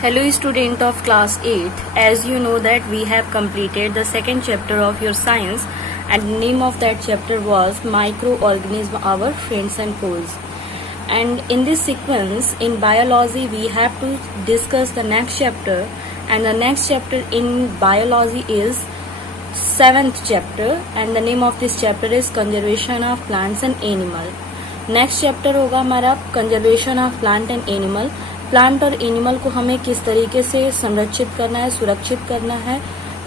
Hello student of class 8, as you know that we have completed the second chapter of your science and the name of that chapter was microorganism, our friends and foes. And in this sequence in biology we have to discuss the next chapter, and the next chapter in biology is 7th chapter and the name of this chapter is conservation of plants and animal. Next chapter होगा हमारा conservation of plant and animal. Plant और animal को हमें किस तरीके से संरक्षित करना है, सुरक्षित करना है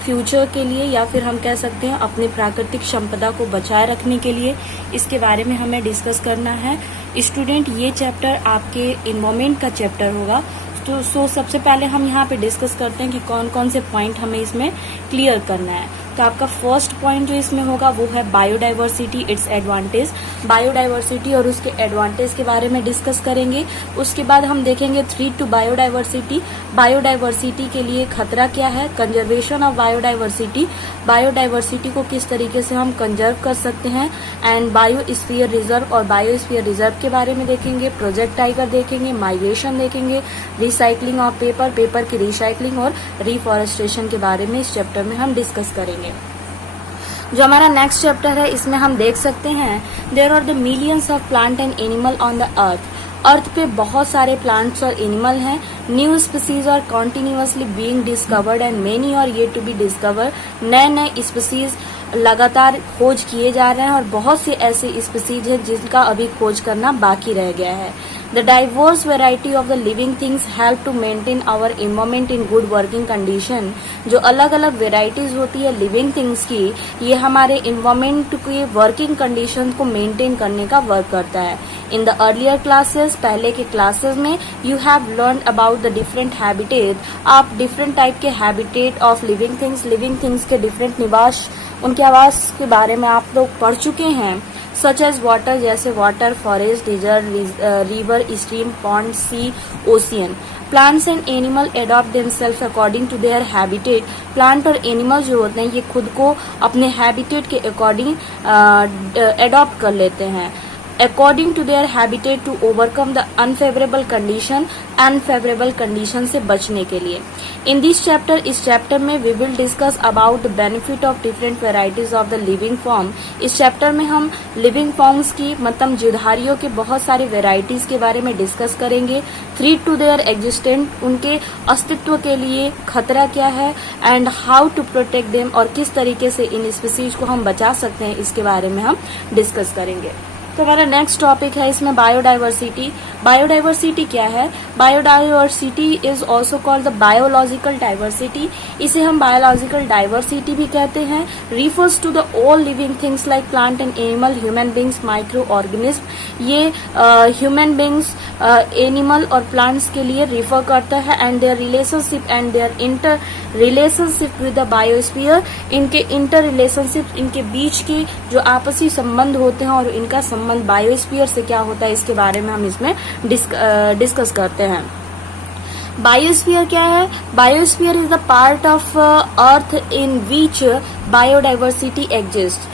फ्यूचर के लिए, या फिर हम कह सकते हैं अपनी प्राकृतिक संपदा को बचाए रखने के लिए, इसके बारे में हमें डिस्कस करना है. स्टूडेंट, ये चैप्टर आपके इन्वायरमेंट का चैप्टर होगा. तो सबसे पहले हम यहाँ पे डिस्कस करते हैं कि कौन कौन से पॉइंट हमें इसमें क्लियर करना है. तो आपका फर्स्ट पॉइंट जो इसमें होगा वो है बायोडाइवर्सिटी, इट्स एडवांटेज. बायोडाइवर्सिटी और उसके एडवांटेज के बारे में डिस्कस करेंगे. उसके बाद हम देखेंगे थ्रेट टू बायोडाइवर्सिटी. बायोडाइवर्सिटी के लिए खतरा क्या है, कंजर्वेशन ऑफ बायोडाइवर्सिटी, बायोडाइवर्सिटी को किस तरीके से हम कंजर्व कर सकते हैं, एंड बायोस्फीयर रिजर्व और बायोस्फीयर रिजर्व के बारे में देखेंगे. प्रोजेक्ट टाइगर देखेंगे, माइग्रेशन देखेंगे, रिसाइकलिंग ऑफ पेपर, पेपर की रिसाइकलिंग और रिफॉरेस्टेशन के बारे में इस चैप्टर में हम डिस्कस करेंगे. जो हमारा नेक्स्ट चैप्टर है इसमें हम देख सकते हैं there are the millions of plant and animal on the earth. Earth पे बहुत सारे प्लांट्स और एनिमल हैं. New species are continuously being discovered and many are yet to be discovered. नए नए स्पीसीज लगातार खोज किए जा रहे हैं और बहुत से ऐसे स्पीसीज हैं जिनका अभी खोज करना बाकी रह गया है. The diverse variety of the living things help to maintain our environment in good working condition. जो अलग अलग वेराइटीज होती है लिविंग थिंग्स की, ये हमारे इन्वायरमेंट के वर्किंग कंडीशन को मेंटेन करने का वर्क करता है. इन द अर्लियर क्लासेस, पहले के क्लासेस में you have learn about the different habitat. आप डिफरेंट टाइप के हैबिटेट ऑफ लिविंग थिंग्स के डिफरेंट निवास, उनके आवास के बारे में आप लोग पढ़ चुके हैं. सच एज वाटर, जैसे water, forest, desert, river, stream, pond, sea, ocean. Plants and animal adopt themselves according to their habitat. Plant और एनिमल जो होते हैं ये खुद को अपने हैबिटेट के अकॉर्डिंग एडॉप्ट कर लेते हैं, according to their habitat to overcome the unfavourable condition से बचने के लिए. इन दिस चैप्टर, इस चैप्टर में we will discuss about the benefit of different varieties of the living form. इस चैप्टर में हम लिविंग फॉर्म्स की मतलब जीवधारियों के बहुत सारी वेराइटीज के बारे में डिस्कस करेंगे. थ्रेट टू देयर एग्जिस्टेंट, उनके अस्तित्व के लिए खतरा क्या है, and how to protect them, और किस तरीके से इन स्पीसीज को हम बचा सकते हैं, इसके बारे में हम डिस्कस करेंगे. तो हमारा नेक्स्ट टॉपिक है इसमें बायोडाइवर्सिटी. बायोडाइवर्सिटी क्या है? Biodiversity is also called the biological diversity. इसे हम बायोलॉजिकल डाइवर्सिटी भी कहते हैं. Refers to the all living things like plant and animal, human beings, microorganism. ये ह्यूमन बींग्स, एनिमल और प्लांट्स के लिए रिफर करता है, and their relationship and their inter relationship with the biosphere. इनके इंटर रिलेशनशिप, इनके बीच के जो आपसी संबंध होते हैं और इनका संबंध बायोस्फीयर से क्या होता है, इसके बारे में हम इसमें डिस्कस करते हैं. बायोस्फीयर क्या है? Biosphere is the part of earth in which biodiversity exist.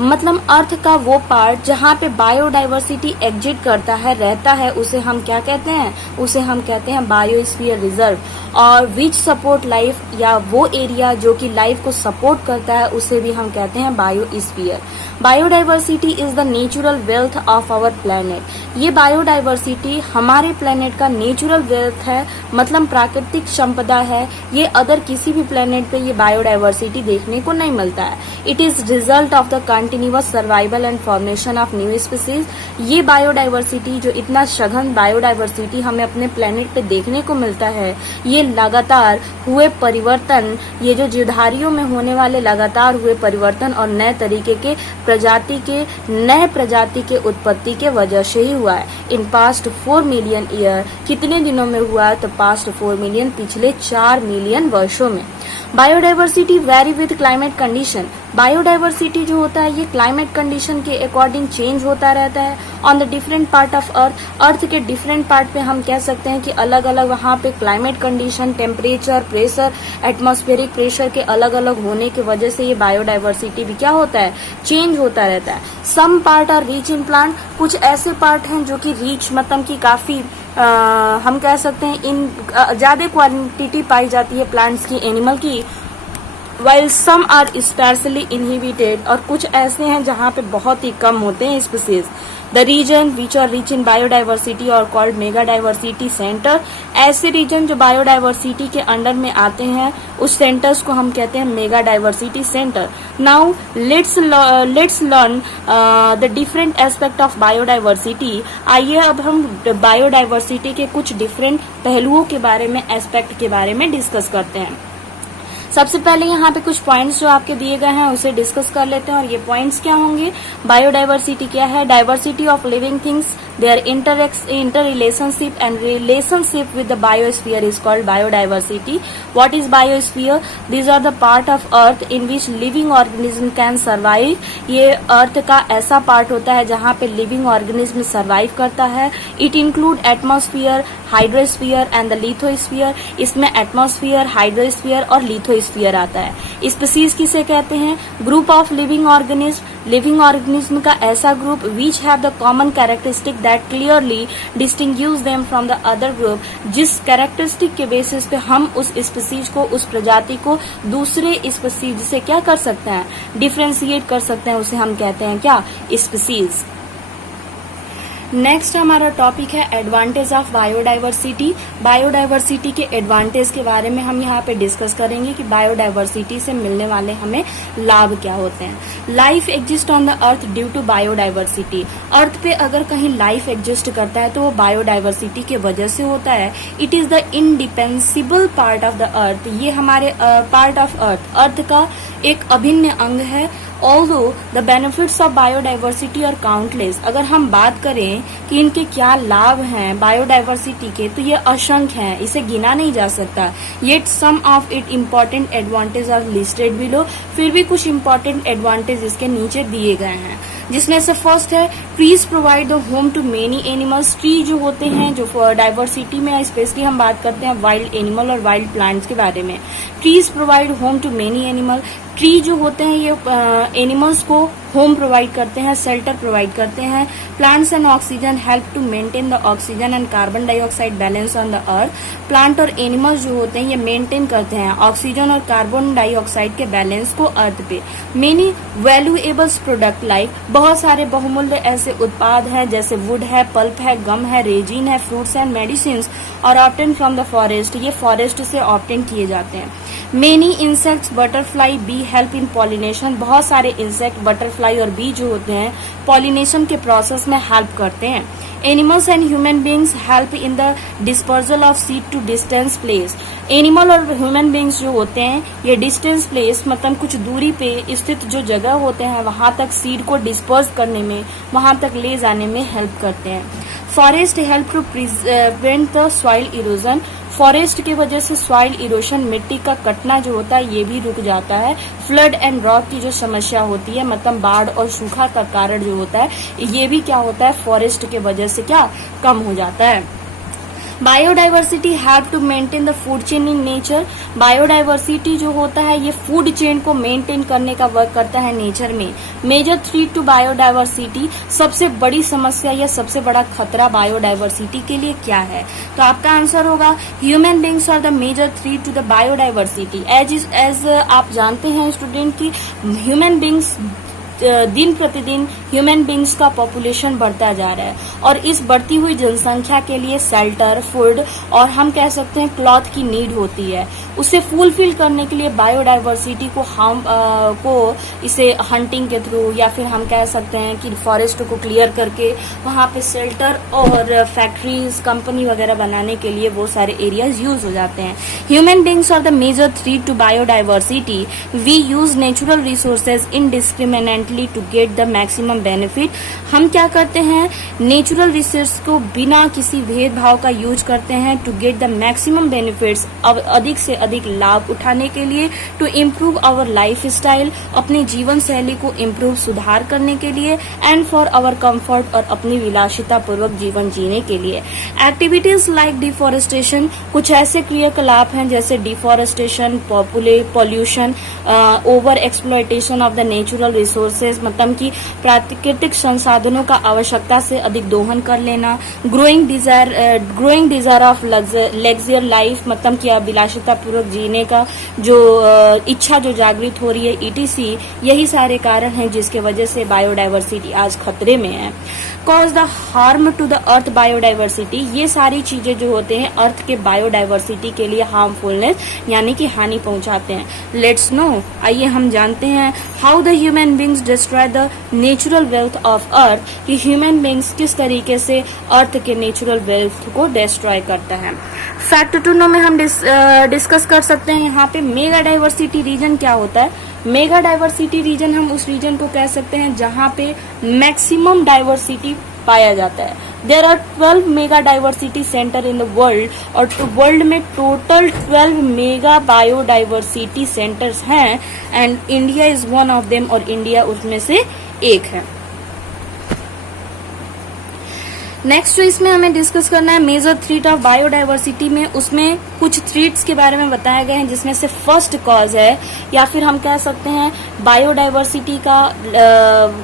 मतलब अर्थ का वो पार्ट जहाँ पे बायोडाइवर्सिटी एग्जिट करता है, रहता है, उसे हम क्या कहते हैं? उसे हम कहते हैं बायोस्फीयर रिजर्व. और विच सपोर्ट लाइफ, या वो एरिया जो कि लाइफ को सपोर्ट करता है, उसे भी हम कहते हैं biosphere. Biodiversity is the natural wealth of our planet. ये बायोडाइवर्सिटी हमारे प्लेनेट का नेचुरल वेल्थ है, मतलब प्राकृतिक संपदा है. ये अदर किसी भी प्लेनेट पे ये बायोडाइवर्सिटी देखने को नहीं मिलता है. It is result of the continuous survival and formation of new species. ये बायोडाइवर्सिटी, जो इतना सघन बायोडाइवर्सिटी हमें अपने प्लेनेट पे देखने को मिलता है, ये लगातार हुए परिवर्तन, ये जो जीवधारियों में होने वाले लगातार हुए परिवर्तन और नए तरीके के नए प्रजाति के उत्पत्ति के वजह से ही हुआ है. In past 4 million year. कितने दिनों में हुआ है? तो पास्ट 4 मिलियन, पिछले 4 मिलियन वर्षों में. Biodiversity very with climate condition. Biodiversity जो होता है ये क्लाइमेट कंडीशन के अकॉर्डिंग चेंज होता रहता है. On the different part of earth, earth के डिफरेंट पार्ट पे हम कह सकते हैं कि अलग अलग वहाँ पे climate condition, temperature, pressure, atmospheric pressure के अलग अलग होने की वजह से ये बायोडाइवर्सिटी भी क्या होता है? चेंज होता रहता है. Some part are rich in plant. कुछ ऐसे पार्ट हैं जो कि रिच मतलब कि काफी हम कह सकते हैं इन ज़्यादा क्वांटिटी पाई जाती है प्लांट्स की, एनिमल की, while some are sparsely inhabited, और कुछ ऐसे हैं जहाँ पे बहुत ही कम होते हैं species. The region which are rich in biodiversity are called mega diversity centre, ऐसे रीजन जो बायोडाइवर्सिटी के अंडर में आते हैं उस सेंटर्स को हम कहते हैं mega diversity centre. Now let's learn the different aspect of biodiversity. आइए अब हम बायोडाइवर्सिटी के कुछ डिफरेंट पहलुओं के बारे में, एस्पेक्ट के बारे में डिस्कस करते हैं। सबसे पहले यहाँ पे कुछ पॉइंट्स जो आपके दिए गए हैं उसे डिस्कस कर लेते हैं, और ये पॉइंट्स क्या होंगे। बायोडाइवर्सिटी क्या है? Diversity of living things, their inter relationship and relationship with the biosphere is called biodiversity. What is biosphere? These are the part of earth in which living organism can survive. ये earth का ऐसा part होता है जहाँ पे living organism survive करता है। It include atmosphere, hydrosphere and the lithosphere. इसमें एटमॉस्फेयर, हाइड्रोस्फीयर और लिथोस्फीयर आता है। स्पीसीज किसे कहते हैं? Group of living organism. Living organism का ऐसा group which have the common characteristic that clearly distinguish them from the other group. जिस कैरेक्टरिस्टिक के बेसिस पे हम उस स्पीसीज को, उस प्रजाति को दूसरे स्पीसीज से क्या कर सकते हैं? डिफ्रेंशिएट कर सकते हैं। उसे हम कहते हैं क्या? स्पीसीज। नेक्स्ट हमारा टॉपिक है एडवांटेज ऑफ बायोडाइवर्सिटी। बायोडाइवर्सिटी के एडवांटेज के बारे में हम यहाँ पे डिस्कस करेंगे कि बायोडाइवर्सिटी से मिलने वाले हमें लाभ क्या होते हैं। Life exist on the earth due to biodiversity. Earth पे अगर कहीं लाइफ एग्जिस्ट करता है तो वो बायोडाइवर्सिटी के वजह से होता है। It is the indispensable part of the earth. ये हमारे पार्ट ऑफ अर्थ का एक अभिन्न अंग है। Although the benefits of biodiversity और काउंटलेस। अगर हम बात करें कि इनके क्या लाभ हैं बायोडाइवर्सिटी के, तो ये असंख्य हैं, इसे गिना नहीं जा सकता। Yet some of it important advantage are listed below. फिर भी कुछ इम्पोर्टेंट एडवांटेज इसके नीचे दिए गए हैं, जिसमें से फर्स्ट है trees provide the home to many animals. Tree जो होते हैं, जो डाइवर्सिटी में स्पेशली हम बात करते हैं वाइल्ड एनिमल और वाइल्ड प्लांट्स के बारे में। Trees provide home to many animal. Tree जो होते हैं ये एनिमल्स को होम प्रोवाइड करते हैं, शेल्टर प्रोवाइड करते हैं। Plants and oxygen help to maintain the oxygen and carbon dioxide balance on the earth. Plant और एनिमल्स जो होते हैं ये मेंटेन करते हैं ऑक्सीजन और कार्बन डाइऑक्साइड के बैलेंस को अर्थ पे। मेनी वैल्यूएबल्स प्रोडक्ट लाइक, बहुत सारे बहुमूल्य ऐसे उत्पाद हैं जैसे वुड है, पल्प है, गम है, रेजिन है, फ्रूट्स एंड मेडिसिन और ऑब्टेन फ्रॉम द फॉरेस्ट। ये फॉरेस्ट से ऑब्टेन किए जाते हैं। Many insects, butterfly, B help in pollination. बहुत सारे इंसेक्ट, बटरफ्लाई और बी जो होते हैं पॉलिनेशन के प्रोसेस में हेल्प करते हैं। Animals and human beings help in the dispersal of seed to distance place. Animal और ह्यूमन बींग्स जो होते हैं ये डिस्टेंस प्लेस मतलब कुछ दूरी पे स्थित जो जगह होते हैं वहां तक सीड को डिस्पर्स करने में, वहां तक ले जाने में हेल्प करते हैं। Forest help to prevent the soil erosion. Forest की वजह से सॉइल इरोशन, मिट्टी का कटना जो होता है ये भी रुक जाता है। फ्लड एंड ड्रॉट की जो समस्या होती है मतलब बाढ़ और सूखा का कारण जो होता है ये भी क्या होता है फॉरेस्ट के वजह से क्या कम हो जाता है। Biodiversity help to maintain the food chain in nature. Biodiversity जो होता है ये फूड चेन को मेंटेन करने का वर्क करता है नेचर में। मेजर थ्रेट टू बायोडाइवर्सिटी, सबसे बड़ी समस्या या सबसे बड़ा खतरा बायोडाइवर्सिटी के लिए क्या है? तो आपका आंसर होगा human beings are the major threat to the biodiversity. As आप जानते हैं स्टूडेंट की ह्यूमन बींग्स दिन प्रतिदिन ह्यूमन बींग्स का पॉपुलेशन बढ़ता जा रहा है और इस बढ़ती हुई जनसंख्या के लिए शेल्टर, फूड और हम कह सकते हैं क्लॉथ की नीड होती है। उसे फुलफिल करने के लिए बायोडाइवर्सिटी को इसे हंटिंग के थ्रू या फिर हम कह सकते हैं कि फॉरेस्ट को क्लियर करके वहां पे शेल्टर और फैक्ट्रीज, कंपनी वगैरह बनाने के लिए वो सारे एरियाज यूज हो जाते हैं। Human beings are the major threat to biodiversity. We use natural resources indiscriminately to get the maximum benefit. हम क्या करते हैं नेचुरल रिसोर्स को बिना किसी भेदभाव का यूज करते हैं to get the maximum benefits. अब अधिक से अधिक लाभ उठाने के लिए, to improve our lifestyle, अपनी जीवन शैली को इम्प्रूव सुधार करने के लिए, एंड फॉर आवर कंफर्ट, और अपनी विलासिता पूर्वक जीवन जीने के लिए। एक्टिविटीज लाइक डिफॉरेस्टेशन, कुछ ऐसे क्रियाकलाप हैं जैसे deforestation, pollution, over exploitation of the natural resources, मतलब कि प्राकृतिक संसाधनों का आवश्यकता से अधिक दोहन कर लेना, ग्रोइंग डिजायर ऑफ लग्जर लाइफ, मतलब कि विलासिता पूर्वक जीने का जो इच्छा जो जागृत हो रही है, ईटीसी, यही सारे कारण हैं जिसके वजह से बायोडायवर्सिटी आज खतरे में है। Cause the harm to the earth biodiversity, ये सारी चीजें जो होते हैं अर्थ के बायोडायवर्सिटी के लिए हार्मफुलनेस यानी कि हानि पहुंचाते हैं। लेट्स नो, आइए हम जानते हैं how the human beings destroy the natural wealth of earth, कि ह्यूमन बींग्स किस तरीके से अर्थ के नेचुरल वेल्थ को डिस्ट्रॉय करता है। फैक्ट टू नो में हम डिस्कस कर सकते हैं यहाँ पे मेगा डाइवर्सिटी रीजन क्या होता है। मेगा डाइवर्सिटी रीजन हम उस रीजन को कह सकते हैं जहां पे मैक्सिमम डाइवर्सिटी पाया जाता है। There are 12 mega diversity centre in the world, और वर्ल्ड में टोटल 12 मेगा बायोडाइवर्सिटी सेंटर्स हैं, and India is one of them, और इंडिया उसमें से एक है। नेक्स्ट इसमें हमें डिस्कस करना है मेजर थ्रेट ऑफ बायोडाइवर्सिटी में, उसमें कुछ थ्रेट्स के बारे में बताए गए हैं जिसमें से फर्स्ट कॉज है, या फिर हम कह सकते हैं बायोडाइवर्सिटी का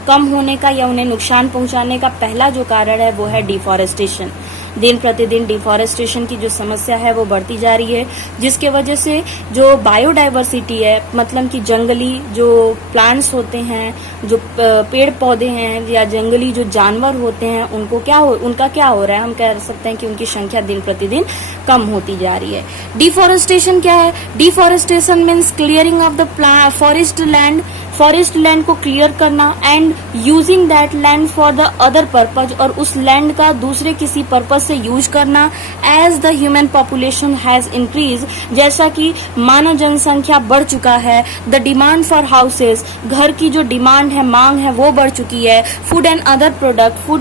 कम होने का या उन्हें नुकसान पहुंचाने का पहला जो कारण है वो है डिफॉरेस्टेशन। दिन प्रतिदिन डिफॉरेस्टेशन की जो समस्या है वो बढ़ती जा रही है, जिसके वजह से जो बायोडाइवर्सिटी है, मतलब कि जंगली जो प्लांट्स होते हैं, जो पेड़ पौधे हैं या जंगली जो जानवर होते हैं, उनका क्या हो रहा है, हम कह सकते हैं कि उनकी संख्या दिन प्रतिदिन कम होती जा रही है। डिफॉरेस्टेशन क्या है? Deforestation means clearing of the forest land को क्लियर करना, and using that land for the other purpose, और उस लैंड का दूसरे किसी पर्पज से यूज करना। As the human population has increase, जैसा कि मानव जनसंख्या बढ़ चुका है, द डिमांड फॉर हाउसेज, घर की जो डिमांड है, मांग है, वो बढ़ चुकी है। फूड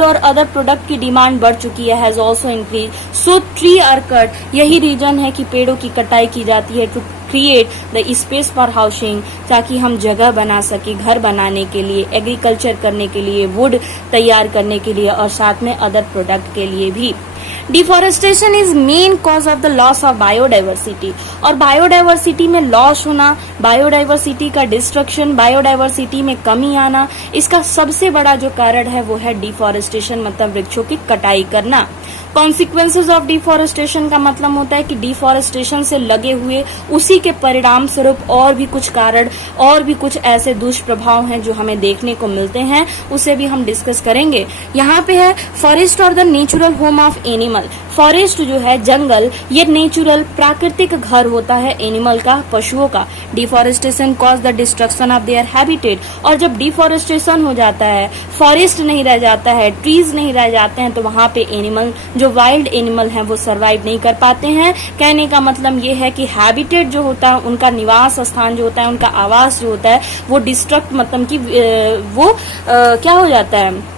और अदर प्रोडक्ट की डिमांड बढ़ चुकी है, has also increase. So tree are cut, यही रीजन है कि पेड़ों की कटाई की जाती है to create the space for housing, ताकि हम जगह बना सके घर बनाने के लिए, एग्रीकल्चर करने के लिए, वुड तैयार करने के लिए, और साथ में अदर प्रोडक्ट के लिए भी। Deforestation is main cause of the loss of biodiversity, और बायोडाइवर्सिटी में लॉस होना, बायोडाइवर्सिटी का डिस्ट्रक्शन, बायोडाइवर्सिटी में कमी आना, इसका सबसे बड़ा जो कारण है वो है डिफॉरेस्टेशन, मतलब वृक्षों की कटाई करना। कॉन्सिक्वेंसेज ऑफ डिफॉरेस्टेशन का मतलब होता है कि डिफॉरेस्टेशन से लगे हुए उसी के परिणाम स्वरूप और भी कुछ कारण, और भी कुछ ऐसे दुष्प्रभाव हैं जो हमें देखने को मिलते हैं, उसे भी हम डिस्कस करेंगे। यहाँ पे है फॉरेस्ट और the natural home of animal. Forest जो है, जंगल, ये नेचुरल प्राकृतिक घर होता है एनिमल का, पशुओं का। Deforestation cause the destruction of their habitat, और जब डिफॉरेस्टेशन हो जाता है, फॉरेस्ट नहीं रह जाता है, ट्रीज नहीं रह जाते हैं, तो वहां पे एनिमल जो वाइल्ड एनिमल हैं वो सरवाइव नहीं कर पाते हैं। कहने का मतलब ये है कि हैबिटेट जो होता है, उनका निवास स्थान जो होता है, उनका आवास जो होता है, वो डिस्ट्रक्ट, मतलब कि वो क्या हो जाता है,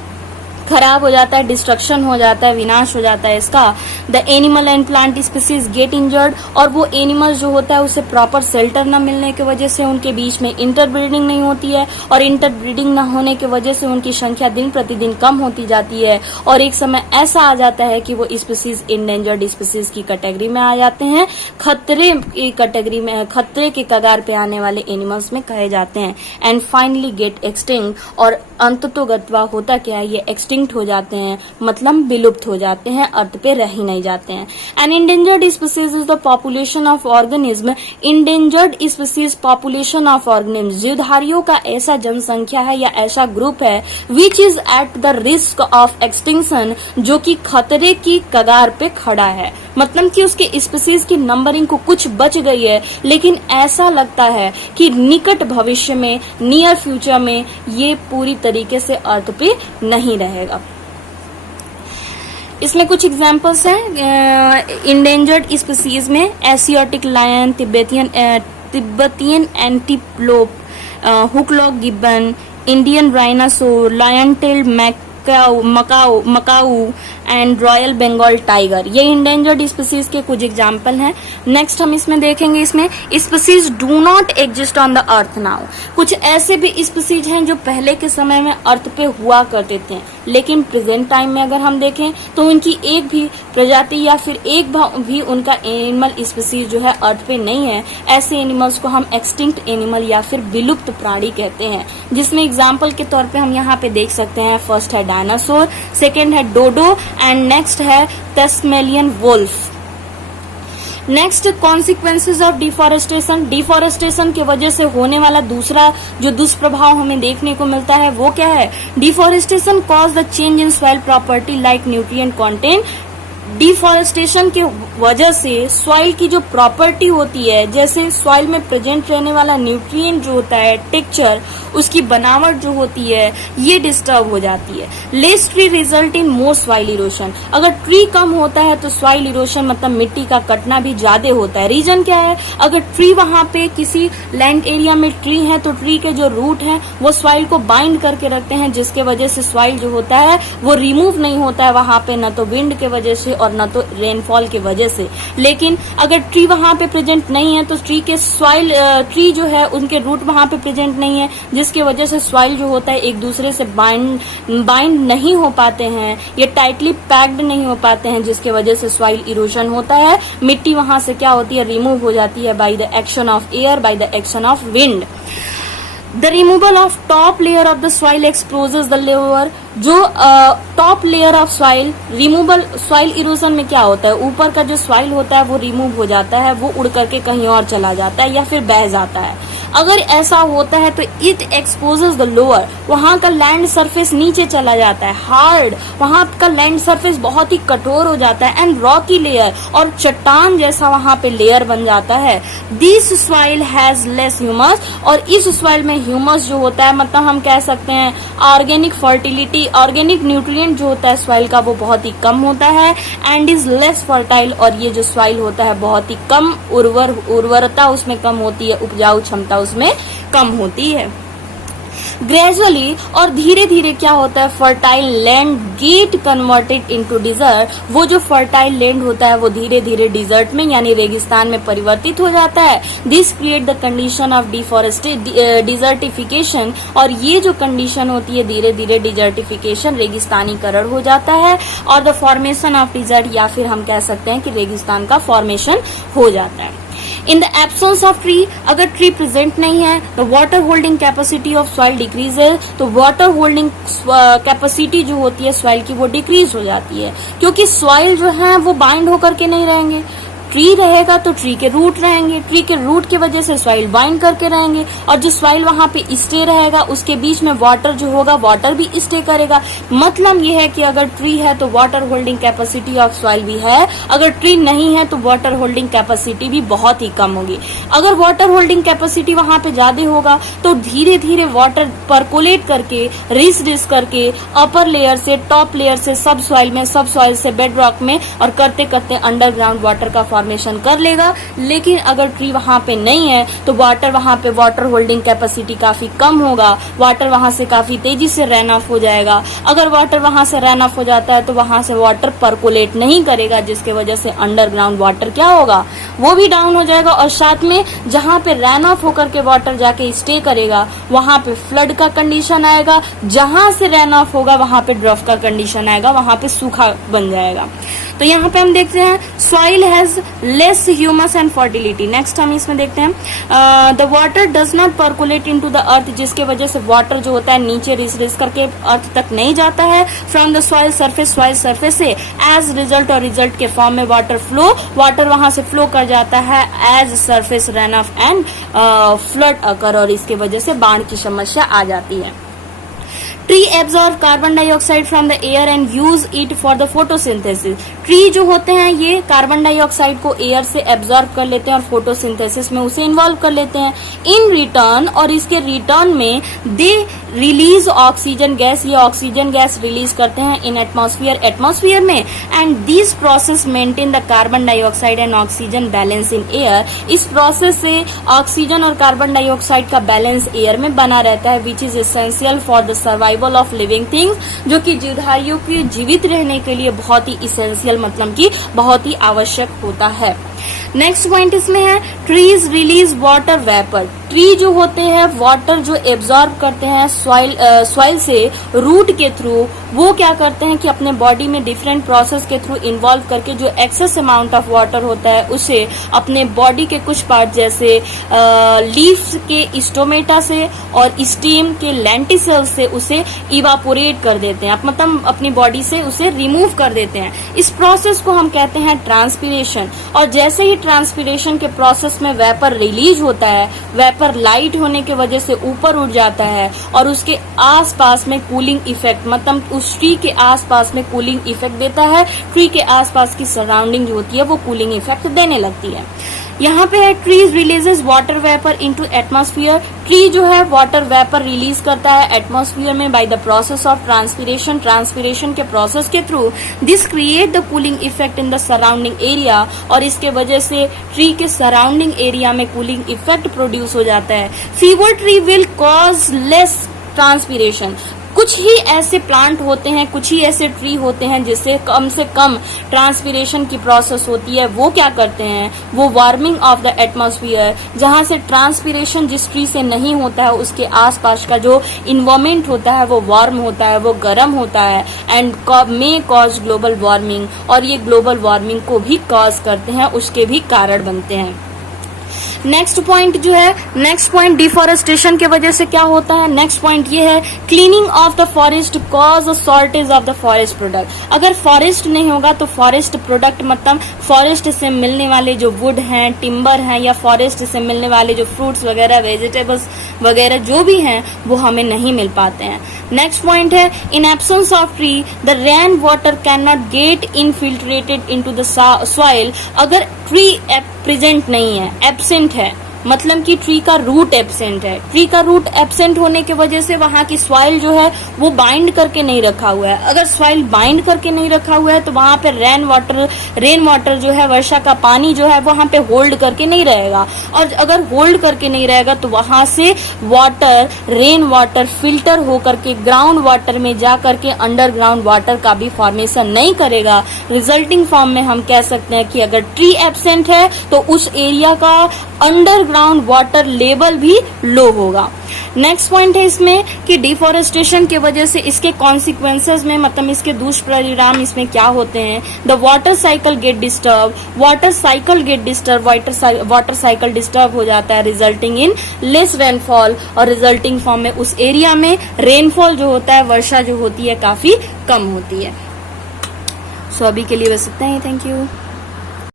खराब हो जाता है, डिस्ट्रक्शन हो जाता है, विनाश हो जाता है इसका। The animal and plant species get injured, और वो एनिमल जो होता है उसे प्रॉपर शेल्टर न मिलने की वजह से उनके बीच में इंटरब्रीडिंग नहीं होती है, और इंटरब्रीडिंग न होने की वजह से उनकी संख्या दिन प्रतिदिन कम होती जाती है, और एक समय ऐसा आ जाता है कि वो स्पीसीज इंडेंजर्ड स्पीसीज की कैटेगरी में आ जाते हैं, खतरे की कैटेगरी में, खतरे के कगार पे आने वाले एनिमल्स में कहे जाते हैं। एंड फाइनली गेट एक्सटिंक्ट, और अंततोगत्वा होता क्या है, ये एक्सटिंक्ट हो जाते हैं, मतलब विलुप्त हो जाते हैं, अर्थ पे रह ही नहीं जाते हैं। An endangered species is the population of organism. Endangered species population of organism, जीवधारियों का ऐसा जनसंख्या है या ऐसा ग्रुप है which is at the risk of extinction, जो कि खतरे की कगार पे खड़ा है, मतलब कि उसके स्पीसीज की नंबरिंग को कुछ बच गई है, लेकिन ऐसा लगता है कि निकट भविष्य में, नियर फ्यूचर में, ये पूरी तरीके से अर्थ पे नहीं रहेगा। इसमें कुछ एग्जांपल्स हैं इंडेंजर्ड स्पीसीज में, Asiatic lion, Tibetan antelope, hoolock gibbon, Indian rhinoceros, lion tailed macaque, and royal Bengal tiger, ये इंडेंजर्ड स्पीसीज के कुछ एग्जाम्पल हैं। नेक्स्ट हम इसमें देखेंगे, इसमें species do not exist on the earth now. कुछ ऐसे भी स्पीसीज हैं जो पहले के समय में अर्थ पे हुआ करते थे, लेकिन प्रेजेंट टाइम में अगर हम देखें तो उनकी एक भी प्रजाति या फिर एक भी उनका एनिमल स्पीसीज जो है अर्थ पे नहीं है। ऐसे एनिमल्स को हम एक्सटिंक्ट एनिमल या फिर विलुप्त प्राणी कहते हैं, जिसमें एग्जाम्पल के तौर पे हम यहाँ पे देख सकते हैं। फर्स्ट है डायनासोर, सेकेंड है डोडो एंड नेक्स्ट है Tasmanian wolf. Next, consequences of deforestation. Deforestation की वजह से होने वाला दूसरा जो दुष्प्रभाव हमें देखने को मिलता है वो क्या है? Deforestation cause the change in soil property like nutrient content. Deforestation के वजह से सॉइल की जो प्रॉपर्टी होती है, जैसे सॉइल में प्रेजेंट रहने वाला न्यूट्रिएंट जो होता है, टेक्सचर, उसकी बनावट जो होती है, ये डिस्टर्ब हो जाती है। Less tree result in more soil erosion. अगर ट्री कम होता है तो सॉइल इरोशन मतलब मिट्टी का कटना भी ज्यादा होता है। रीजन क्या है? अगर ट्री वहां पे किसी लैंड एरिया में ट्री है तो ट्री के जो रूट है वो सॉइल को बाइंड करके रखते हैं, जिसके वजह से सॉइल जो होता है वो रिमूव नहीं होता है वहां पे, न तो विंड के वजह से और न तो रेनफॉल की वजह से। लेकिन अगर ट्री वहां पे प्रेजेंट नहीं है तो ट्री जो है उनके रूट वहां पे प्रेजेंट नहीं है, जिसकी वजह से सॉइल जो होता है एक दूसरे से बाइंड नहीं हो पाते हैं, ये टाइटली पैक्ड नहीं हो पाते हैं, जिसकी वजह से सॉइल इरोजन होता है। मिट्टी वहां से क्या होती है? रिमूव हो जाती है by the action of air, by the action of wind. The removal of top layer of the soil exposes the lower. जो top layer of soil, removal soil erosion में क्या होता है? ऊपर का जो सॉइल होता है वो रिमूव हो जाता है, वो उड़ करके कहीं और चला जाता है या फिर बह जाता है। अगर ऐसा होता है तो इट एक्सपोजेस द लोअर, वहां का लैंड सरफेस नीचे चला जाता है, हार्ड, वहां का लैंड सरफेस बहुत ही कठोर हो जाता है, एंड रॉकी लेयर, और चट्टान जैसा वहां पे लेयर बन जाता है। This soil has less humus, और इस सॉइल में ह्यूमस जो होता है मतलब हम कह सकते हैं ऑर्गेनिक फर्टिलिटी, ऑर्गेनिक न्यूट्रिएंट जो होता है सॉइल का वो बहुत ही कम होता है, एंड इज लेस फर्टाइल, और ये जो सॉइल होता है बहुत ही कम उर्वरता उसमें कम होती है, उपजाऊ क्षमता उसमें कम होती है। ग्रेजुअली और धीरे धीरे क्या होता है? Fertile land get converted into desert. वो जो फर्टाइल लैंड होता है वो धीरे धीरे डिजर्ट में यानी रेगिस्तान में परिवर्तित हो जाता है। This create the condition of desertification, और ये जो कंडीशन होती है धीरे धीरे डिजर्टिफिकेशन, रेगिस्तानीकरण हो जाता है, और द फॉर्मेशन ऑफ डिजर्ट, या फिर हम कह सकते हैं कि रेगिस्तान का फॉर्मेशन हो जाता है। In the absence of tree, अगर ट्री प्रेजेंट नहीं है तो water holding capacity of soil decreases, तो वाटर होल्डिंग कैपेसिटी जो होती है सॉइल की वो डिक्रीज हो जाती है, क्योंकि सॉइल जो है वो बाइंड होकर के नहीं रहेंगे। ट्री रहेगा तो ट्री के रूट रहेंगे, ट्री के रूट की वजह से सॉइल बाइंड करके रहेंगे, और जो सॉइल वहां पे स्टे रहेगा उसके बीच में वाटर जो होगा वाटर भी स्टे करेगा। मतलब ये है कि अगर ट्री है तो water holding capacity of soil भी है, अगर ट्री नहीं है तो वाटर होल्डिंग कैपेसिटी भी बहुत ही कम होगी। अगर वाटर होल्डिंग कैपेसिटी वहां पे ज्यादा होगा तो धीरे धीरे वाटर परकोलेट करके, रिस करके अपर लेयर से, टॉप लेयर से, सब सॉइल से बेड रॉक में, और करते करते अंडरग्राउंड वाटर का फॉर्मेशन कर लेगा। लेकिन अगर ट्री वहां पे नहीं है तो वहां पे वाटर होल्डिंग कैपेसिटी काफी कम होगा, वाटर वहां से काफी तेजी से रन ऑफ हो जाएगा। अगर वाटर वहां से रन ऑफ हो जाता है तो वहां से वाटर परकोलेट नहीं करेगा, जिसके वजह से अंडरग्राउंड वाटर क्या होगा? वो भी डाउन हो जाएगा, और साथ में जहां पे रन ऑफ होकर के वाटर जाके स्टे करेगा वहां पे फ्लड का कंडीशन आएगा, जहां से रन ऑफ होगा वहां पे ड्रॉप का कंडीशन आएगा, वहां पे सूखा बन जाएगा। तो यहाँ पे हम देखते हैं soil has less humus and fertility. Next हम इसमें देखते हैं the water does not percolate into the earth, जिसके वजह से वाटर जो होता है नीचे रिस करके अर्थ तक नहीं जाता है। फ्रॉम द सॉइल सरफेस से एज रिजल्ट, और रिजल्ट के फॉर्म में वाटर वहां से फ्लो कर जाता है as surface run off and flood occur, और इसके वजह से बाढ़ की समस्या आ जाती है। Tree absorb carbon dioxide from the air and use it for the photosynthesis. Tree जो होते हैं ये कार्बन डाइऑक्साइड को एयर से एब्जॉर्ब कर लेते हैं और फोटोसिंथेसिस में उसे इन्वॉल्व कर लेते हैं। इन रिटर्न, और इसके रिटर्न में दे रिलीज ऑक्सीजन गैस, ये ऑक्सीजन गैस रिलीज करते हैं इन एटमॉस्फेयर में, and this process maintain the carbon dioxide and oxygen balance in air. इस प्रोसेस से ऑक्सीजन और कार्बन डाइऑक्साइड का बैलेंस एयर में बना रहता है, which is essential for the survival survival of living things, जो कि जीवधारियों के जीवित रहने के लिए बहुत ही इसेंशियल मतलब कि बहुत ही आवश्यक होता है। नेक्स्ट पॉइंट इसमें है trees release water vapour. Tree जो होते हैं वाटर जो एब्जॉर्ब करते हैं सॉइल से रूट के थ्रू, वो क्या करते हैं कि अपने बॉडी में डिफरेंट प्रोसेस के थ्रू इन्वॉल्व करके जो एक्सेस अमाउंट ऑफ वाटर होता है उसे अपने बॉडी के कुछ पार्ट जैसे लीव्स के स्टोमेटा से और स्टेम के लेंटिसेल से उसे इवापोरेट कर देते हैं, मतलब अपनी बॉडी से उसे रिमूव कर देते हैं। इस प्रोसेस को हम कहते हैं ट्रांसपीरेशन। और जैसे ही ट्रांसपीरेशन के प्रोसेस में वेपर रिलीज होता है, वेपर लाइट होने की वजह से ऊपर उठ जाता है और उसके आसपास में कूलिंग इफेक्ट, मतलब उस ट्री के आसपास में कूलिंग इफेक्ट देता है। ट्री के आसपास की सराउंडिंग जो होती है वो कूलिंग इफेक्ट देने लगती है। यहाँ पे है trees releases water vapour into atmosphere. Tree जो है वाटर वेपर रिलीज करता है एटमॉस्फेयर में by the process of transpiration. Transpiration के प्रोसेस के through this create the cooling effect in the surrounding area, और इसके वजह से ट्री के सराउंडिंग एरिया में कूलिंग इफेक्ट प्रोड्यूस हो जाता है। Fever tree will cause less transpiration. कुछ ही ऐसे प्लांट होते हैं, कुछ ही ऐसे ट्री होते हैं जिससे कम से कम ट्रांसपीरेशन की प्रोसेस होती है। वो क्या करते हैं, वो वार्मिंग ऑफ द एटमॉस्फेयर, जहां से ट्रांसपीरेशन जिस ट्री से नहीं होता है उसके आसपास का जो इन्वायरमेंट होता है वो वार्म होता है, वो गर्म होता है, and may cause global warming, और ये ग्लोबल वार्मिंग को भी कॉज करते हैं, उसके भी कारण बनते हैं। नेक्स्ट पॉइंट जो है, नेक्स्ट पॉइंट डिफॉरेस्टेशन के वजह से क्या होता है। नेक्स्ट पॉइंट ये है cleaning of the forest cause a shortage of the forest product. अगर फॉरेस्ट नहीं होगा तो फॉरेस्ट प्रोडक्ट मतलब फॉरेस्ट से मिलने वाले जो वुड हैं, टिम्बर हैं, या फॉरेस्ट से मिलने वाले जो फ्रूट्स वगैरह, वेजिटेबल्स वगैरह जो भी हैं वो हमें नहीं मिल पाते हैं। नेक्स्ट पॉइंट है in absence of tree the rain water can not gate infiltrated into the soil. अगर ट्री प्रेजेंट नहीं है, एब्सेंट है, मतलब कि ट्री का रूट एब्सेंट है। ट्री का रूट एब्सेंट होने की वजह से वहां की सॉइल जो है वो बाइंड करके नहीं रखा हुआ है। अगर सॉइल बाइंड करके नहीं रखा हुआ है तो वहां पे रेन वाटर जो है, वर्षा का पानी जो है वहां पे होल्ड करके नहीं रहेगा, और अगर होल्ड करके नहीं रहेगा तो वहां से वाटर, रेन वाटर फिल्टर होकर के ग्राउंड वाटर में जा करके अंडरग्राउंड वाटर का भी फॉर्मेशन नहीं करेगा। रिजल्टिंग फॉर्म में हम कह सकते हैं कि अगर ट्री एब्सेंट है तो उस एरिया का अंडरग्राउंड वाटर लेवल भी लो होगा। नेक्स्ट पॉइंट है इसमें कि डिफॉरेस्टेशन की वजह से इसके कॉन्सिक्वेंसेस में, मतलब इसके दुष्परिणाम इसमें क्या होते हैं। The water cycle get disturb, water cycle disturb हो जाता है, रिजल्टिंग इन लेस रेनफॉल, और रिजल्टिंग फॉर्म में उस एरिया में रेनफॉल जो होता है, वर्षा जो होती है काफी कम होती है। सो अभी के लिए बस इतना ही। Thank you.